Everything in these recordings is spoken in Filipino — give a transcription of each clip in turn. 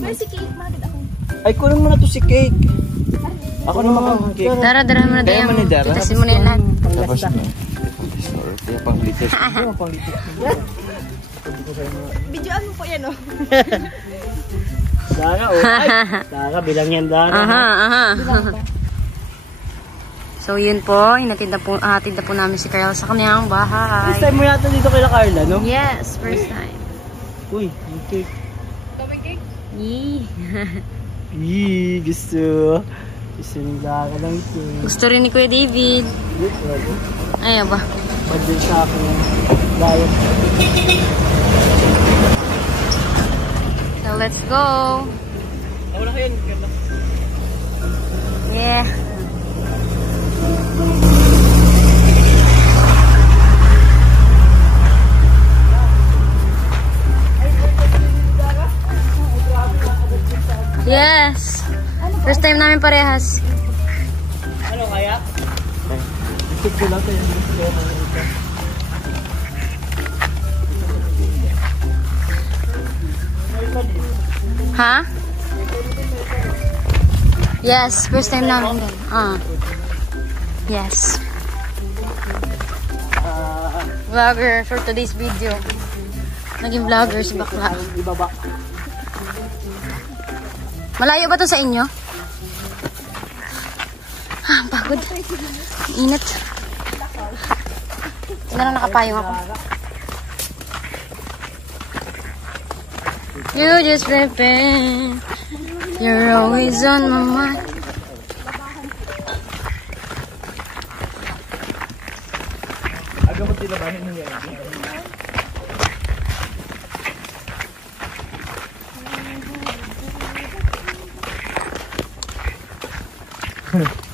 Ay, si Cake, magad ako. Ay, kunin mo na to si Cake. Ako naman ang Cake. Dara mo na Kaya mo ni Dara. Tutasin mo na yan lahat. Tapos na. Kaya pang litis. Videoan mo po yan, oh. Dara, oh. Ay, Dara, bilang yan, Dara. Aha. So, yun po. Hatid na po namin si Carl sa kanyang bahay. First time mo yata dito kay Carla, no? Yes, first time. Uy, yung cake. Kaming Cake? Yee. Yee, gusto. Gusto ni Dara lang ito. Gusto rin ni Kuya David. Ayaw ba? Pag din sa akin yung diet. So, let's go. Wala kayo. Yeah. Yes. First time namin parehas. Ano kaya? Gusto ko lang kayo. Ha? Yes, first time namin din. Yes. Vlogger for today's video. Naging vlogger si Bakla. Ibaba. Malayo ba to sa inyo? Ang pagod. Init. Tingnan na nakapayong ako. You just flipping. You're always on my mind. Aga mo tilabahin mo yan.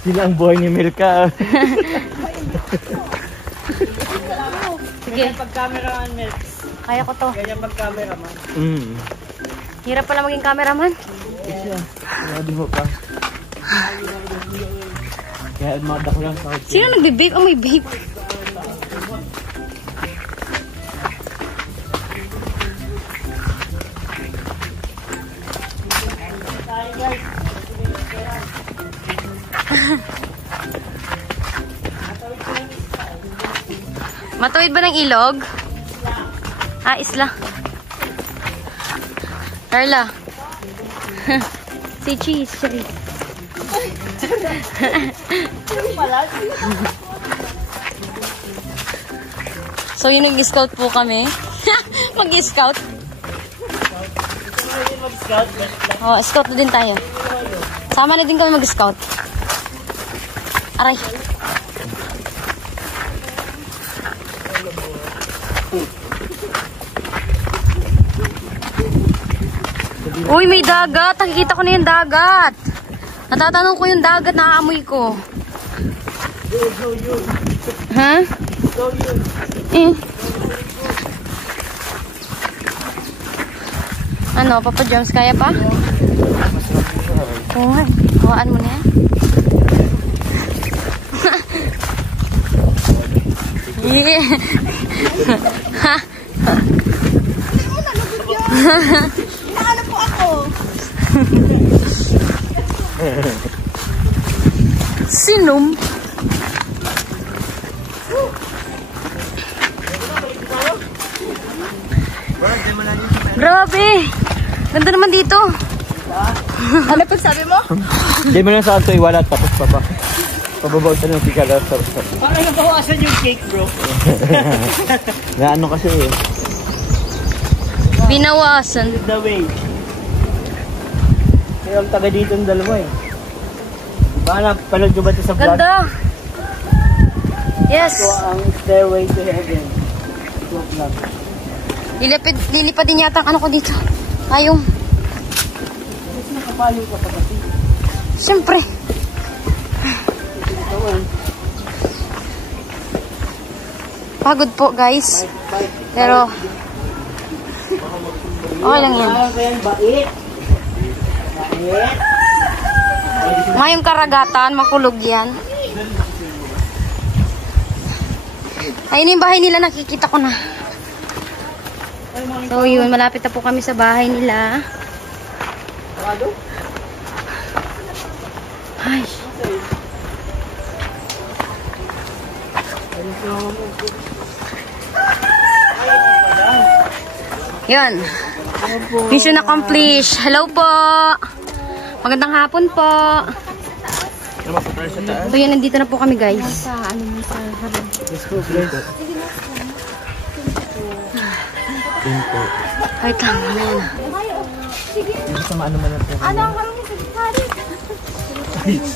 Sila ang buhay ni Milka. Sige. Pag-cameraman, Milk. Kaya ko to. Ganyan pag-cameraman. Hirap pala maging cameraman. Sabi mo pa. Kaya madak lang sa akin. Sino nagbe-vape? Oh, may vape. Matuwid ba ng ilog? Isla. Carla. Si Cheese. Sorry. So, yun nag-scout po kami. Mag-scout. Oh, scout na din tayo. Sama na din kami mag-scout. Aray. Uy, may dagat. Nakikita ko na yung dagat. Natatanong ko yung dagat, naaamoy ko. Ha? Ano, Papa Jones, kaya pa? Oo nga. Kuhaan mo na yan. Yeah. Ha? Inaano po ako? Sinom? Grabe! Ganda naman dito. Ano pag sabi mo? Hindi mo lang saan ito iwalat. Tapos pa. Pababawasan yung pigala. Parang nabawasan yung cake, bro. Na ano kasi eh. Binawasan. The way. Kaya ang taga dito ang dalawa eh. Baka napanood nyo ba ito sa vlog? Ganda! Yes! So, ang stairway to heaven. Ito ang vlog. Lilipad din yata ang ano ko dito. Ayong. Mas nakapalo ka pa kasi. Siyempre. Pagod po guys. Pero okay lang yan. Ngayong karagatan, makulog yan. Ayun yung bahay nila, nakikita ko na. So yun, malapit na po kami sa bahay nila. Ay. Yun. Mission accomplished. Hello po. Magandang hapon po. So yun, nandito na po kami guys. Wait lang, ano yan?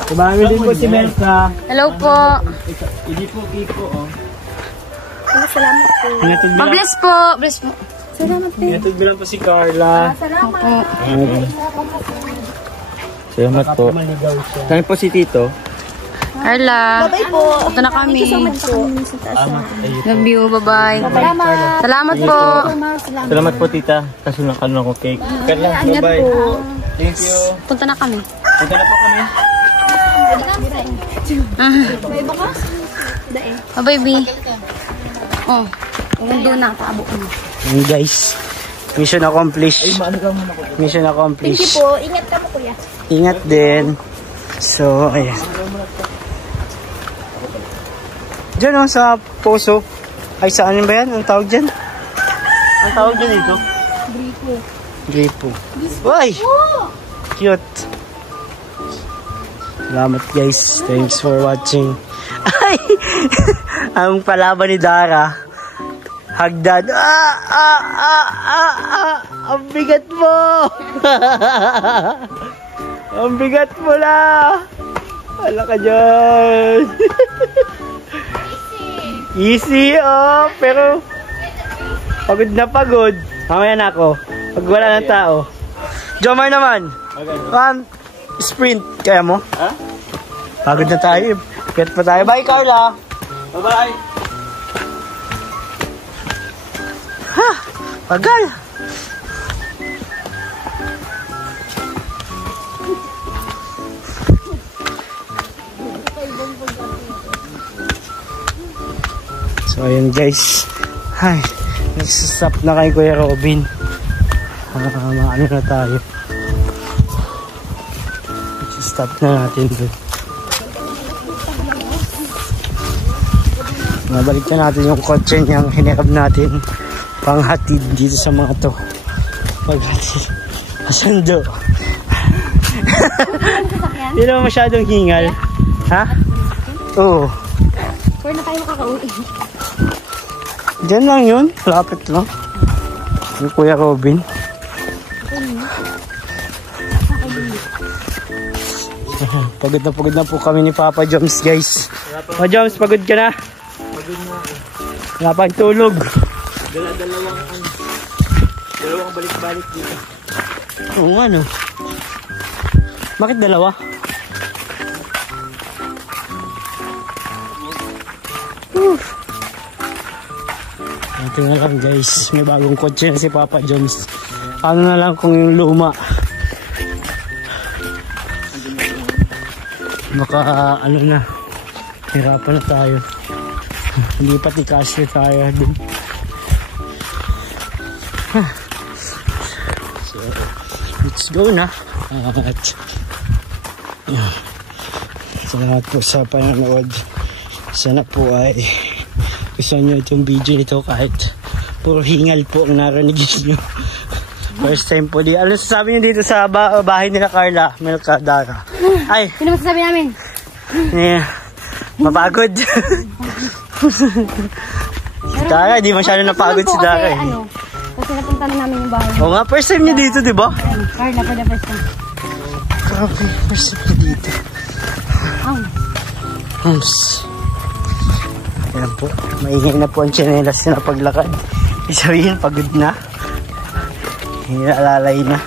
Tumami din po si Melka. Hello po. Hindi po Kiko, oh. Salamat po. Pa-bless po. Bless po. Salamat po. Inatog bilang po si Carla. Salamat. Salamat po. Maligaw siya. Saan po si Tito? Carla. Bye po. Ito na kami. Ayun. Love you. Bye-bye. Salamat. Salamat po. Salamat po, tita. Kasunod ka na ako cake. Carla, Ingat bye-bye. po. Thank you. Punta na kami. Punta na po kami. May baka? Dae. Oh, baby. Oh. Umundo na. Paabo ko na. Yun guys. Mission accomplished. Mission Thank you accomplished. po. Ingat ka mo kuya. Ingat din. So, ayan. Diyan oh, sa poso. Ay, saan ba yan? Ang tawag dyan? Ang tawag dyan ito? Gripo. Gripo. Uy! Cute. Salamat guys. Thanks for watching. Ay! Ang palaban ni Dara. Hagdan. Ang bigat mo! Ang bigat mo na! Wala ka dyan! Easy, oh! Pero, pagod na pagod. Mamaya na ako. Pag wala ng tao. Jomar naman! One sprint. Kaya mo? Ha? Pagod na tayo. Get pa tayo. Bye, Carla! Bye-bye. Ha! Pagal! So, ayun guys. Ay, nagsastop na kay Kuya Robin. Ano na tayo. Nagsastop na natin doon. Nabalik na natin yung kotse niyang hinirap natin panghatid dito sa mga to. Paghatid. Asando. Hindi naman masyadong hingal. Ha? Oo. Where na tayo makakauwi? Diyan lang yun. Lapit lang. Yung Kuya Robin. Pagod na po kami ni Papa Joms guys. Papa Joms, pagod ka na? Pagod na ako. Wala pang tulog. Dalawang balik-balik dito. Oo nga no. Bakit dalawa? Ito na lang guys. May bagong kotse na si Papa Jones. Ano na lang kung yung luma. Baka ano na. Hirapan na tayo. Hindi pati cashier tayo din. So, let's go na. At salamat po sa panonood. Sana po ay gusto nyo itong video nito kahit puro hingal po ang narinig nyo. First time po di. Ano sasabi nyo dito sa bahay nila Carla? Melka, Dara. Ay! Sino masasabi namin? Yeah, mapagod. Si Dara, di masyado napagod si Dara eh. Ano? Kasi napunta na namin yung bahay. Oo nga, first time niya dito, di ba? Carla, for the first time. Grabe, first time niya dito. Ayan po, maingay na po ang tsinelas na paglakad. Isabihin, pagod na. Hinalalay na.